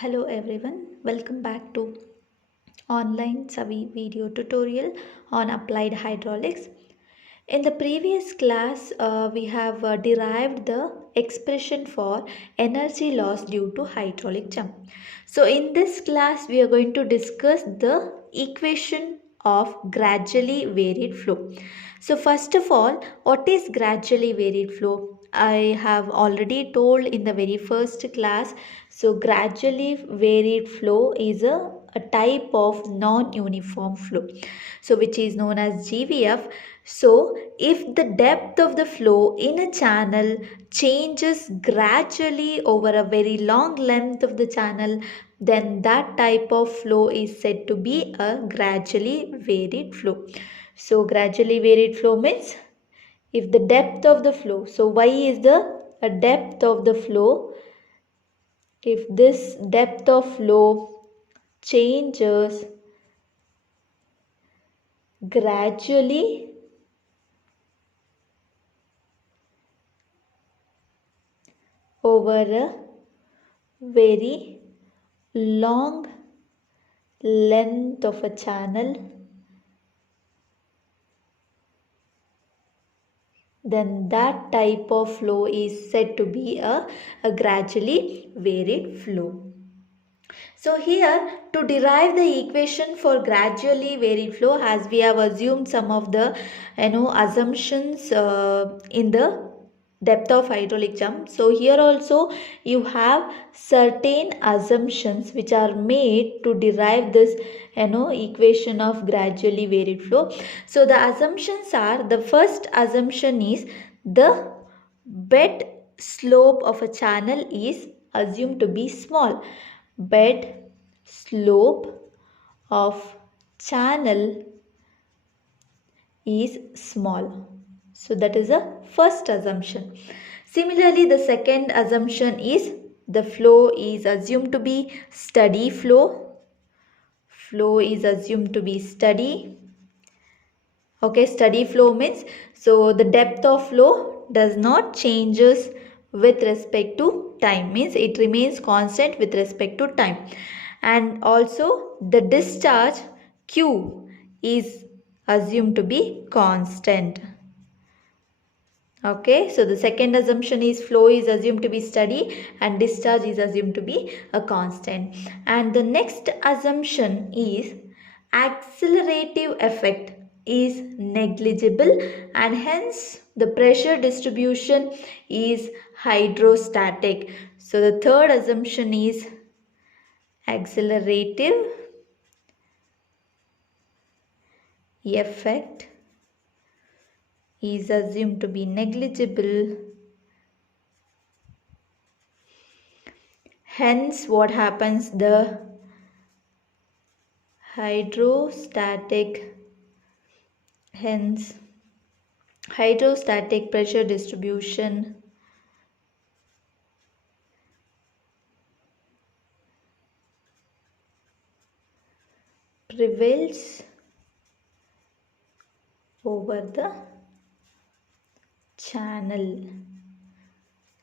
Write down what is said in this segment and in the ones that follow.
Hello everyone, welcome back to online Savi video tutorial on applied hydraulics. In the previous class, we have derived the expression for energy loss due to hydraulic jump. So in this class, we are going to discuss the equation of gradually varied flow. So first of all, what is gradually varied flow? I have already told in the very first class. So gradually varied flow is a type of non-uniform flow, so which is known as GVF. So if the depth of the flow in a channel changes gradually over a very long length of the channel, then that type of flow is said to be a gradually varied flow. So gradually varied flow means if the depth of the flow, so y is the depth of the flow, if this depth of flow changes gradually over a very long length of a channel, then that type of flow is said to be a gradually varied flow. So here, to derive the equation for gradually varied flow, as we have assumed some of the assumptions in the depth of hydraulic jump. So here also you have certain assumptions which are made to derive this equation of gradually varied flow. So the assumptions are, the first assumption is the bed slope of a channel is assumed to be small. Bed slope of channel is small. So that is the first assumption. Similarly, the second assumption is the flow is assumed to be steady flow. Flow is assumed to be steady. Okay, steady flow means, so the depth of flow does not changes with respect to time, means it remains constant with respect to time. And also the discharge Q is assumed to be constant. Okay, so the second assumption is flow is assumed to be steady and discharge is assumed to be a constant. And the next assumption is accelerative effect is negligible and hence the pressure distribution is hydrostatic. So the third assumption is accelerative effect is assumed to be negligible. Hence what happens, the hydrostatic pressure distribution prevails over the channel.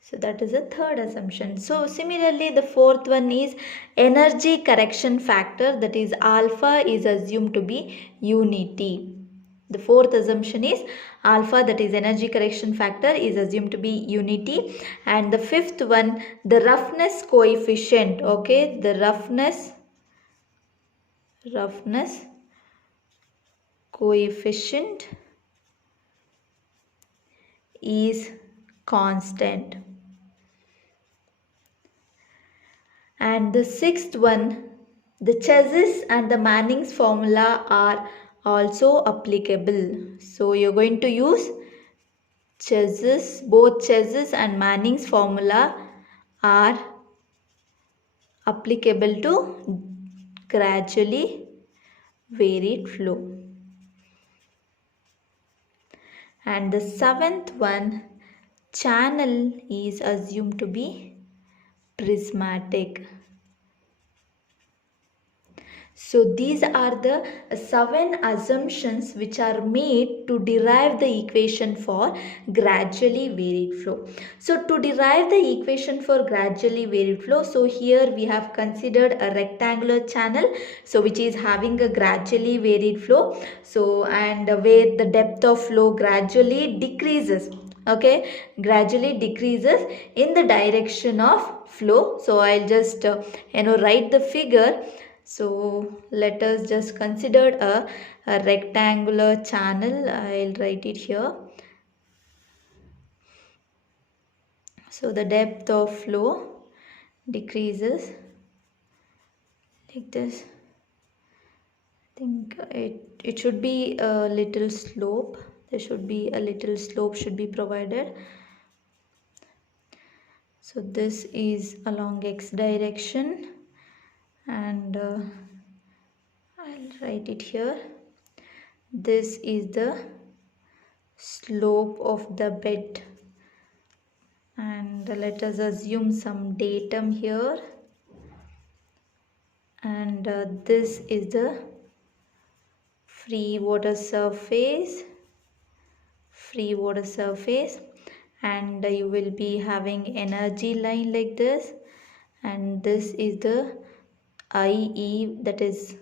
So that is the third assumption. So similarly, the fourth one is energy correction factor, that is alpha is assumed to be unity. The fourth assumption is alpha, that is energy correction factor, is assumed to be unity. And the fifth one, the roughness coefficient. Okay, the roughness coefficient is constant. And the sixth one, the Chassis and the Manning's formula are also applicable. So you're going to use Chassis, both Chassis and Manning's formula are applicable to gradually varied flow. And the seventh one, channel is assumed to be prismatic. So these are the 7 assumptions which are made to derive the equation for gradually varied flow. So to derive the equation for gradually varied flow, so here we have considered a rectangular channel, so which is having a gradually varied flow, so and where the depth of flow gradually decreases, okay, gradually decreases in the direction of flow. So I'll just write the figure. So let us just consider a rectangular channel. I'll write it here. So the depth of flow decreases like this. I think it should be a little slope. There should be a little slope should be provided. So this is along x direction, and I'll write it here. This is the slope of the bed, and let us assume some datum here, and this is the free water surface, and you will be having energy line like this, and this is the IE, that is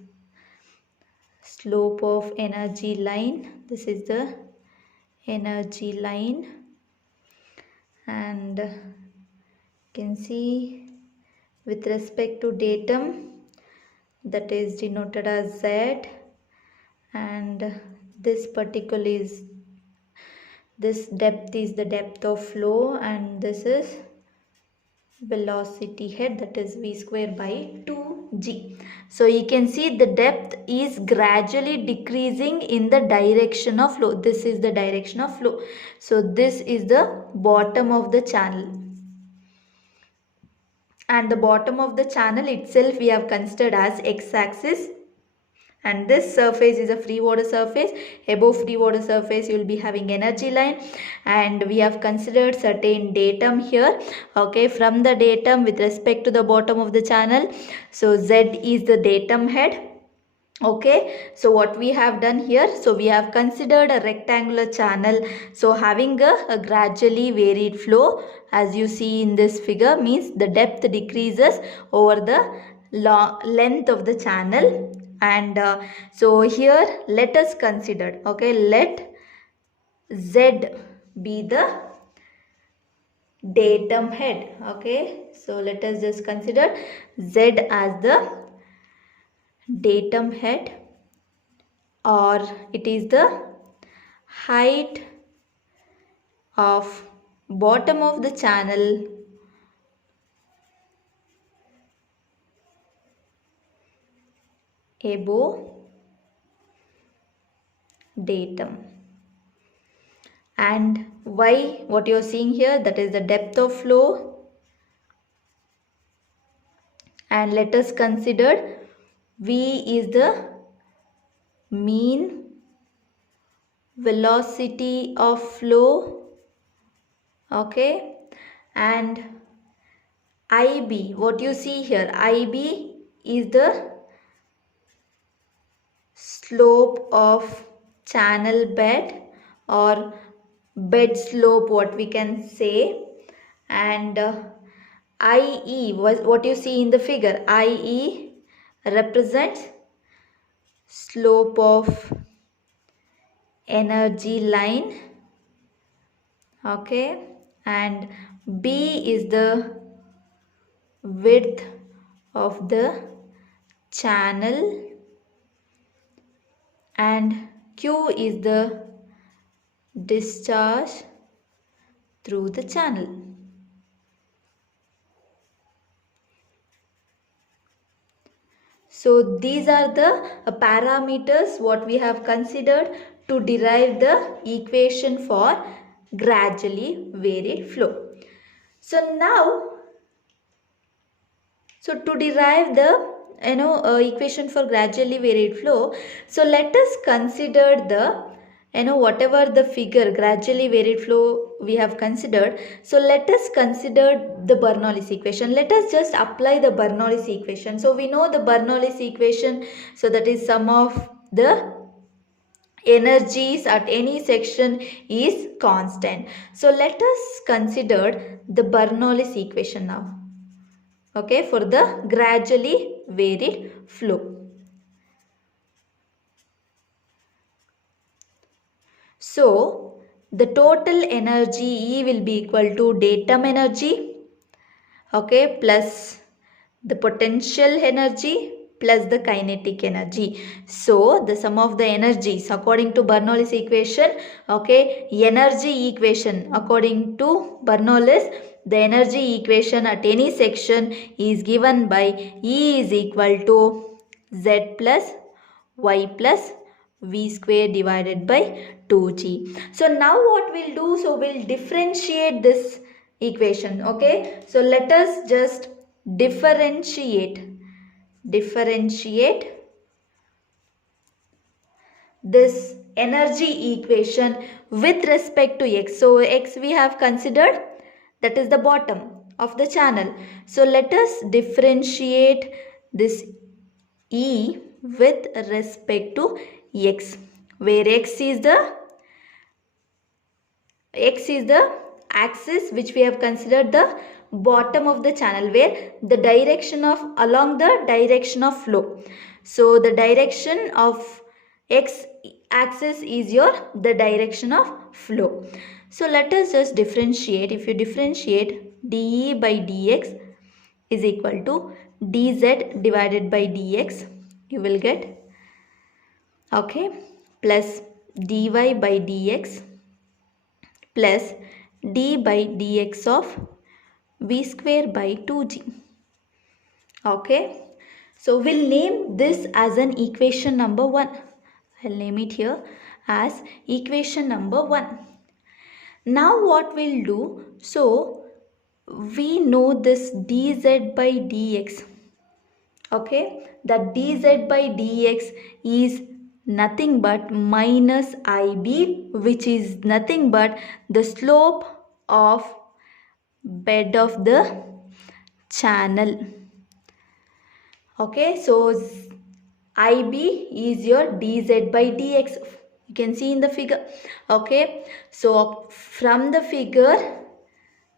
slope of energy line. This is the energy line, and you can see with respect to datum, that is denoted as Z, and this particular is, this depth is the depth of flow, and this is velocity head, that is v square by 2g. So you can see the depth is gradually decreasing in the direction of flow. This is the direction of flow. So this is the bottom of the channel, and the bottom of the channel itself we have considered as x-axis, and this surface is a free water surface. Above free water surface you will be having energy line, and we have considered certain datum here, okay, from the datum with respect to the bottom of the channel. So Z is the datum head, okay. So what we have done here, so we have considered a rectangular channel, so having a gradually varied flow, as you see in this figure, means the depth decreases over the length of the channel. And so here let us consider, okay, let Z be the datum head, okay. So let us just consider Z as the datum head, or it is the height of bottom of the channel above datum. And y, what you are seeing here, that is the depth of flow, and let us consider v is the mean velocity of flow, okay, and IB, what you see here, IB is the slope of channel bed, or bed slope, what we can say, and IE was what you see in the figure. IE represents slope of energy line, okay, and B is the width of the channel, and Q is the discharge through the channel. So these are the parameters what we have considered to derive the equation for gradually varied flow. So now, so to derive the equation for gradually varied flow, so let us consider the whatever the figure gradually varied flow we have considered. So let us consider the Bernoulli's equation. Let us just apply the Bernoulli's equation. So we know the Bernoulli's equation, so that is sum of the energies at any section is constant. So let us consider the Bernoulli's equation now, okay, for the gradually varied flow. So the total energy E will be equal to datum energy, okay, plus the potential energy plus the kinetic energy. So the sum of the energies according to Bernoulli's equation, okay, energy equation according to Bernoulli's, the energy equation at any section is given by E is equal to Z plus Y plus V square divided by 2G. So now what we'll do, so we'll differentiate this equation, okay. So let us just differentiate this energy equation with respect to x. So x we have considered, that is the bottom of the channel. So let us differentiate this E with respect to x, where x is the axis which we have considered the bottom of the channel, where the direction of along the direction of flow. So the direction of x axis is the direction of flow. So let us just differentiate. If you differentiate, dE by dx is equal to dz divided by dx, you will get, okay, plus dy by dx plus d by dx of v square by 2g. Okay, so we'll name this as an equation number 1. I'll name it here as equation number 1. Now what we'll do, so we know this dz by dx, okay, that dz by dx is nothing but minus IB, which is nothing but the slope of bed of the channel. Okay, so IB is your dz by dx. You can see in the figure. Okay, so from the figure,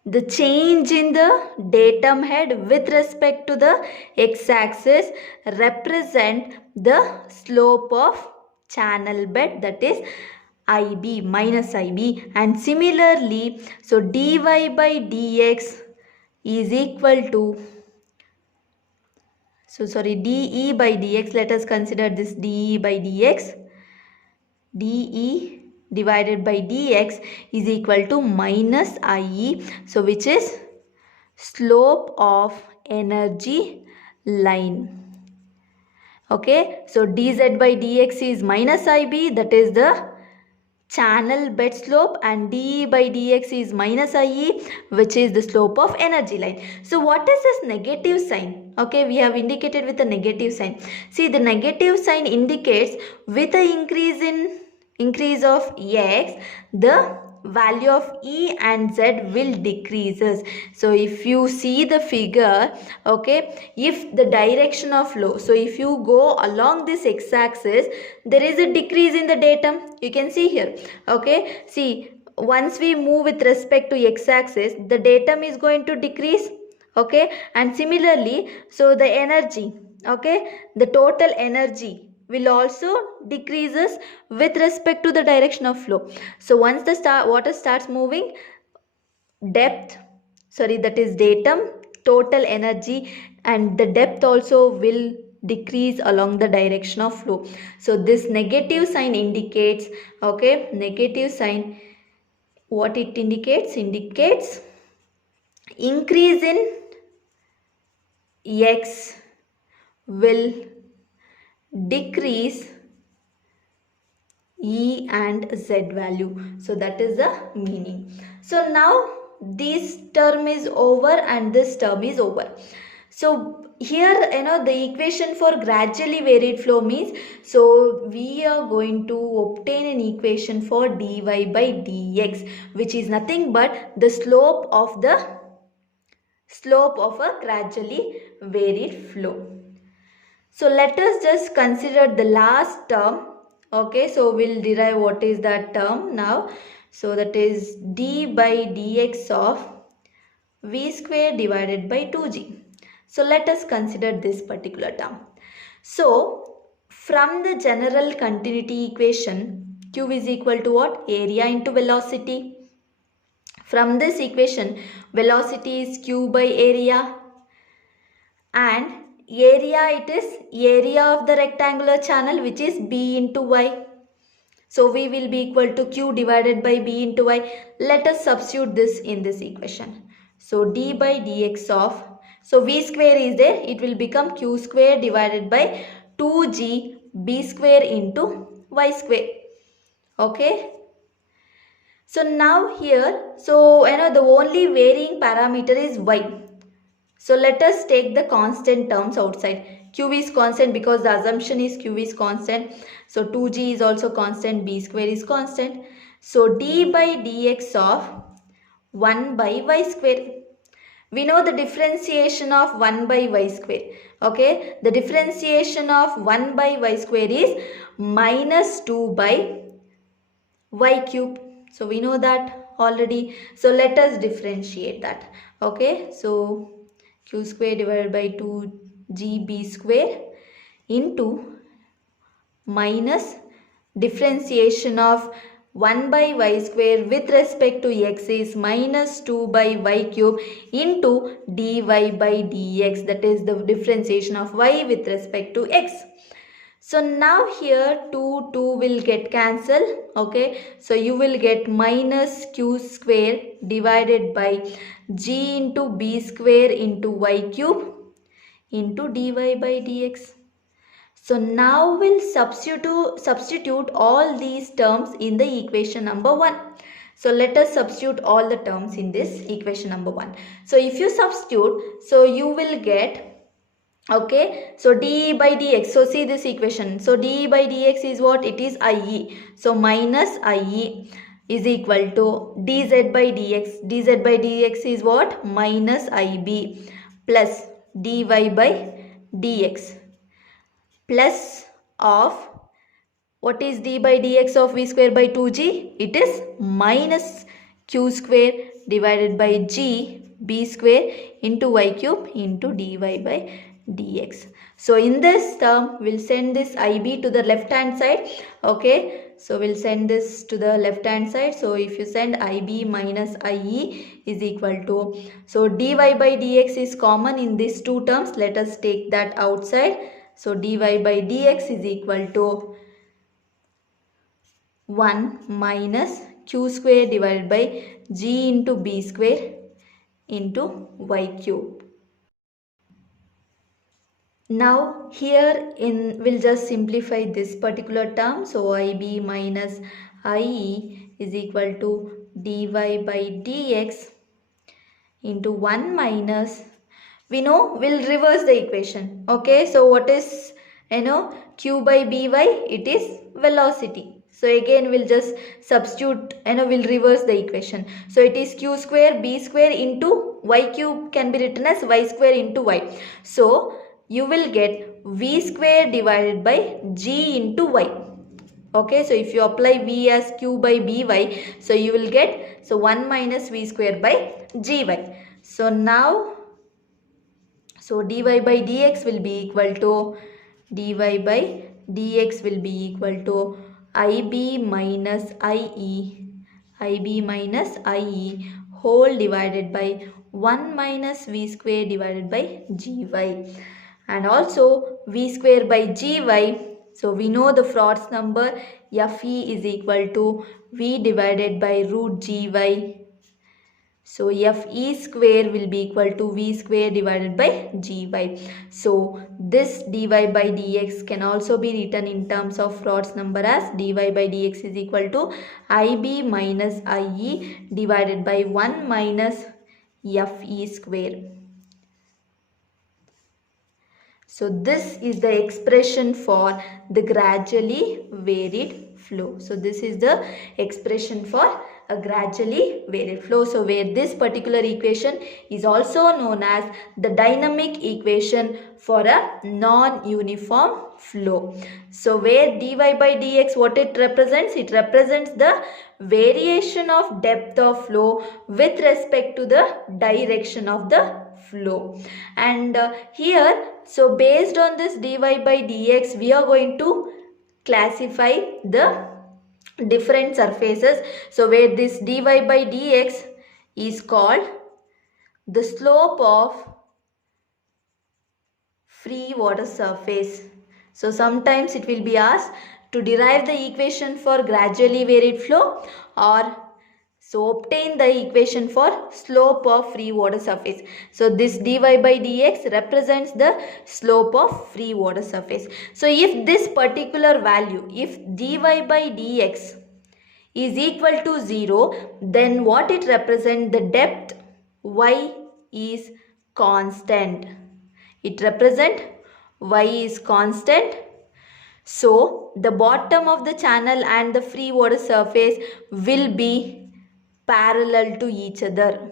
the change in the datum head with respect to the x-axis represent the slope of channel bed, that is IB, minus IB. And similarly, so dy by dx is equal to, dE by dx, let us consider this dE by dx. dE divided by dx is equal to minus IE, so which is slope of energy line. Okay, so dz by dx is minus IB, that is the channel bed slope, and dE by dx is minus IE, which is the slope of energy line. So what is this negative sign? Okay, we have indicated with a negative sign. See, the negative sign indicates with the increase of x, the value of E and Z will decreases. So if you see the figure, okay, if the direction of flow, so if you go along this x-axis, there is a decrease in the datum. You can see here. Okay, see, once we move with respect to x-axis, the datum is going to decrease. Okay, and similarly, so the energy, okay, the total energy will also decreases with respect to the direction of flow. So once the water starts moving, that is datum, total energy and the depth also will decrease along the direction of flow. So this negative sign indicates, okay, negative sign, what it indicates increase in x will decrease E and Z value. So that is the meaning. So now this term is over and this term is over. So here, the equation for gradually varied flow means, so we are going to obtain an equation for dy by dx, which is nothing but the slope of a gradually varied flow. So let us just consider the last term. Okay, so we'll derive what is that term now. So that is d by dx of v square divided by 2g. So let us consider this particular term. So from the general continuity equation, q is equal to what? Area into velocity. From this equation, velocity is q by area, and area, it is area of the rectangular channel, which is b into y. So v will be equal to q divided by b into y. Let us substitute this in this equation. So d by dx of, so v square is there, it will become q square divided by 2g b square into y square. Okay. So now here, so the only varying parameter is y. So let us take the constant terms outside. Q is constant because the assumption is Q is constant. So 2g is also constant, b square is constant. So d by dx of 1 by y square. We know the differentiation of 1 by y square. Okay, the differentiation of 1 by y square is minus 2 by y cube. So we know that already. So let us differentiate that. Okay, so q square divided by 2gb square into minus differentiation of 1 by y square with respect to x is minus 2 by y cube into dy by dx, that is the differentiation of y with respect to x. So now here 2 will get cancelled. Okay, so you will get minus q square divided by g into b square into y cube into dy by dx. So now we'll substitute all these terms in the equation number 1. So let us substitute all the terms in this equation number 1. So if you substitute, so you will get, okay, so d by dx, so see this equation, so d by dx is what? It is ie, so minus ie is equal to dz by dx, dz by dx is what? Minus ib plus dy by dx plus of, what is d by dx of v square by 2g? It is minus q square divided by g b square into y cube into dy by dx. So in this term, we'll send this ib to the left hand side. Okay, so we'll send this to the left hand side. So if you send ib minus ie is equal to, so dy by dx is common in these two terms. Let us take that outside. So dy by dx is equal to 1 minus q square divided by g into b square into y cube. Now here we'll just simplify this particular term. So ib minus ie is equal to dy by dx into 1 minus, we know we'll reverse the equation. Okay, so what is q by by? It is velocity. So again we'll just substitute, we'll reverse the equation. So it is q square b square into y cube can be written as y square into y. So you will get v square divided by g into y. Okay, so if you apply v as q by by, so you will get, so 1 minus v square by gy. So now, so dy by dx will be equal to, dy by dx will be equal to ib minus ie whole divided by 1 minus v square divided by gy, and also v square by gy. So we know the Frod's number, fe is equal to v divided by root gy. So fe square will be equal to v square divided by gy. So this dy by dx can also be written in terms of Frod's number as dy by dx is equal to ib minus ie divided by 1 minus fe square. So this is the expression for the gradually varied flow. So this is the expression for a gradually varied flow. So where this particular equation is also known as the dynamic equation for a non-uniform flow. So where dy by dx, what it represents? It represents the variation of depth of flow with respect to the direction of the flow. And here, so based on this dy by dx, we are going to classify the different surfaces. So where this dy by dx is called the slope of free water surface. So sometimes it will be asked to derive the equation for gradually varied flow, or so obtain the equation for slope of free water surface. So this dy by dx represents the slope of free water surface. So if this particular value, if dy by dx is equal to 0, then what it represents? The depth y is constant. It represents y is constant. So the bottom of the channel and the free water surface will be parallel to each other.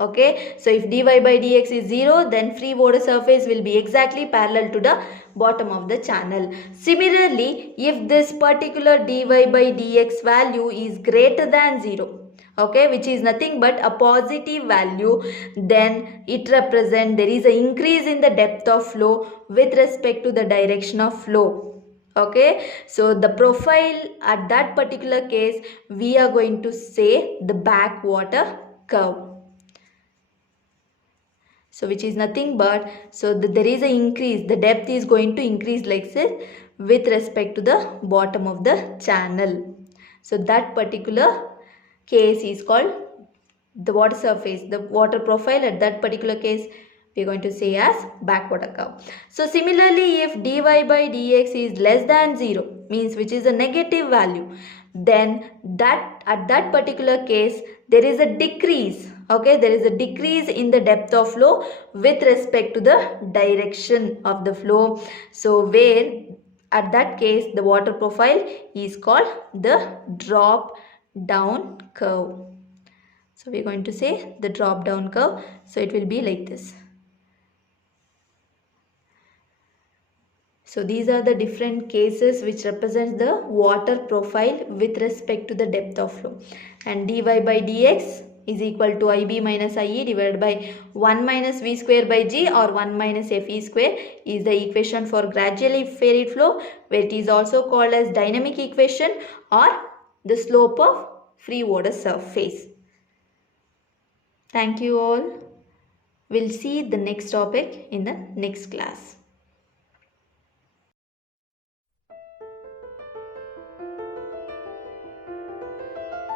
Okay, so if dy by dx is 0, then free water surface will be exactly parallel to the bottom of the channel. Similarly, if this particular dy by dx value is greater than 0, okay, which is nothing but a positive value, then it represents there is an increase in the depth of flow with respect to the direction of flow. Okay, so the profile at that particular case, we are going to say the backwater curve. So which is nothing but, so there is an increase, the depth is going to increase like this with respect to the bottom of the channel. So that particular case is called the water surface, the water profile at that particular case we are going to say as backwater curve. So similarly, if dy by dx is less than 0, means which is a negative value, then that at that particular case there is a decrease. Okay, there is a decrease in the depth of flow with respect to the direction of the flow. So where at that case the water profile is called the drop down curve. So we are going to say the drop down curve. So it will be like this. So these are the different cases which represent the water profile with respect to the depth of flow. And dy by dx is equal to ib minus ie divided by 1 minus v square by g, or 1 minus fe square, is the equation for gradually varied flow, where it is also called as dynamic equation or the slope of free water surface. Thank you all. We'll see the next topic in the next class.